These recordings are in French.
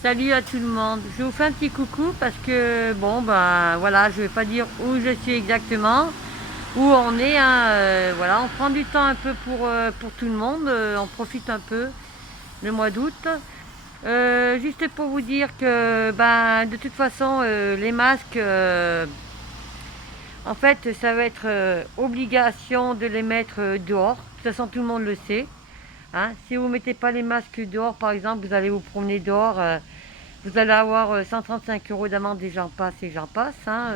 Salut à tout le monde. Je vous fais un petit coucou parce que bon bah voilà, je vais pas dire où je suis exactement, où on est, hein, voilà, on prend du temps un peu pour tout le monde, on profite un peu le mois d'août. Juste pour vous dire que de toute façon les masques, en fait ça va être obligation de les mettre dehors. De toute façon tout le monde le sait, hein. Si vous mettez pas les masques dehors, par exemple, vous allez vous promener dehors. Vous allez avoir 135 euros d'amende et j'en passe, hein.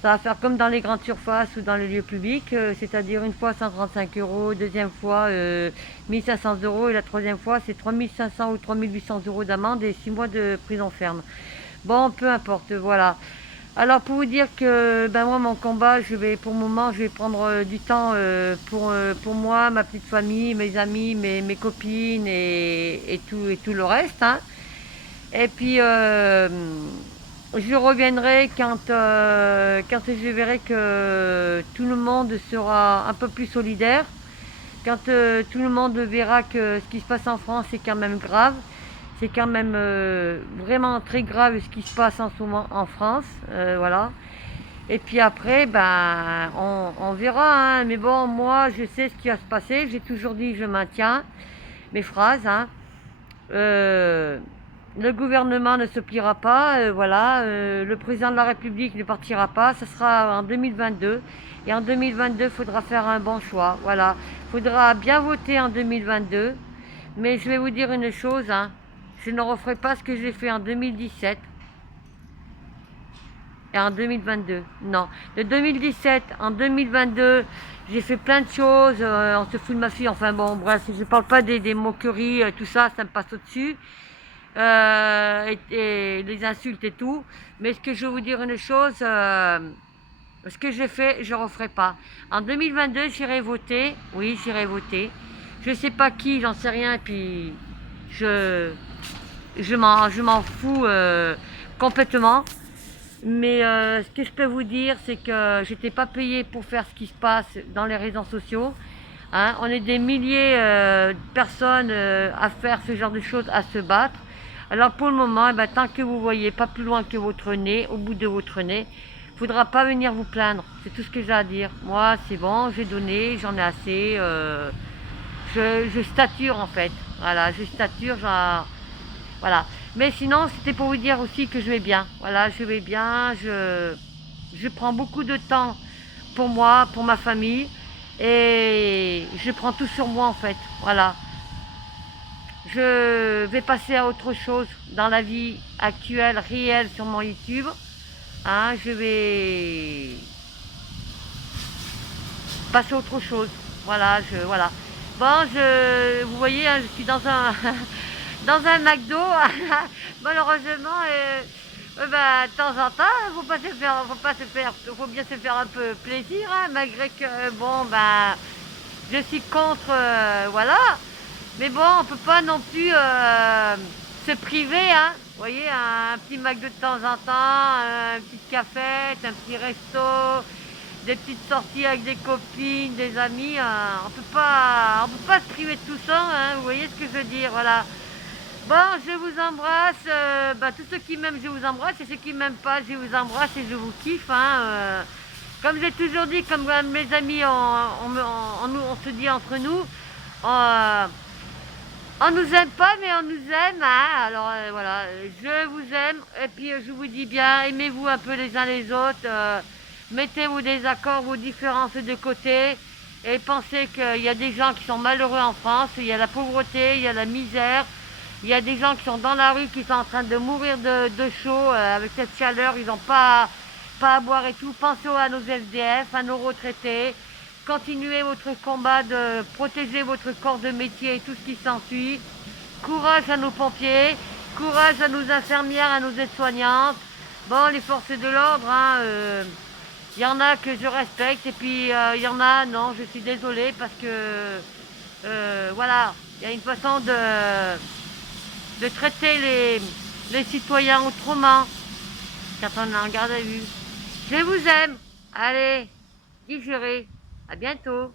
Ça va faire comme dans les grandes surfaces ou dans les lieux publics, c'est-à-dire une fois 135 euros, deuxième fois 1500 euros et la troisième fois c'est 3500 ou 3800 euros d'amende et 6 mois de prison ferme. Bon, peu importe, voilà. Alors pour vous dire que moi mon combat, pour le moment, je vais prendre du temps pour moi, ma petite famille, mes amis, mes copines et tout le reste, hein. Et puis, je reviendrai quand je verrai que tout le monde sera un peu plus solidaire, quand tout le monde verra que ce qui se passe en France est quand même grave, c'est quand même vraiment très grave ce qui se passe en ce moment en France, voilà. Et puis après, on verra, hein. Mais bon, moi, je sais ce qui va se passer. J'ai toujours dit, je maintiens mes phrases, hein. Euh, le gouvernement ne se pliera pas, voilà. Le président de la République ne partira pas, ça sera en 2022. Et en 2022, il faudra faire un bon choix, voilà. Il faudra bien voter en 2022. Mais je vais vous dire une chose, hein. Je ne referai pas ce que j'ai fait en 2017 et en 2022. Non. De 2017 en 2022, j'ai fait plein de choses. On se fout de ma fille. Enfin bon, bref, je ne parle pas des moqueries, tout ça, ça me passe au-dessus. Et les insultes et tout. Mais ce que je vais vous dire une chose, ce que j'ai fait, je ne referai pas. En 2022, j'irai voter. Oui, j'irai voter. Je ne sais pas qui, j'en sais rien. Et puis, je, je m'en fous complètement. Mais ce que je peux vous dire, c'est que j'étais pas payée pour faire ce qui se passe dans les réseaux sociaux, hein. On est des milliers de personnes à faire ce genre de choses, à se battre. Alors pour le moment, tant que vous voyez pas plus loin que votre nez, au bout de votre nez, il faudra pas venir vous plaindre. C'est tout ce que j'ai à dire. Moi, c'est bon, j'ai donné, j'en ai assez. Je stature en fait. Voilà, je stature, voilà. Mais sinon, c'était pour vous dire aussi que je vais bien. Voilà, je vais bien. Je prends beaucoup de temps pour moi, pour ma famille. Et je prends tout sur moi en fait. Voilà. Je vais passer à autre chose dans la vie actuelle, réelle sur mon YouTube, hein. Je vais passer à autre chose. Voilà. Bon, vous voyez, hein, je suis dans un, dans un McDo. Malheureusement, de temps en temps, faut bien se faire un peu plaisir, hein, malgré que, bon, je suis contre, voilà. Mais bon, on peut pas non plus se priver, hein. Vous voyez, un petit McDo de temps en temps, un petit café, un petit resto, des petites sorties avec des copines, des amis. On peut pas se priver de tout ça, hein. Vous voyez ce que je veux dire, voilà. Bon, je vous embrasse. Tous ceux qui m'aiment, je vous embrasse. Et ceux qui m'aiment pas, je vous embrasse et je vous kiffe, hein. Comme j'ai toujours dit, comme mes amis, on se dit entre nous. euh, on nous aime pas, mais on nous aime, hein. Alors voilà, je vous aime. Et puis je vous dis bien, aimez-vous un peu les uns les autres. Mettez vos désaccords, vos différences de côté. Et pensez qu'il y a des gens qui sont malheureux en France. Il y a la pauvreté, il y a la misère. Il y a des gens qui sont dans la rue, qui sont en train de mourir de chaud. Avec cette chaleur, ils n'ont pas à boire et tout. Pensez à nos SDF, à nos retraités. Continuez votre combat de protéger votre corps de métier et tout ce qui s'ensuit. Courage à nos pompiers, courage à nos infirmières, à nos aides-soignantes. Bon, les forces de l'ordre, hein, y en a que je respecte et puis il y en a, non, je suis désolée parce que, voilà, il y a une façon de traiter les citoyens autrement quand on est en garde à vue. Je vous aime. Allez, digérez. À bientôt.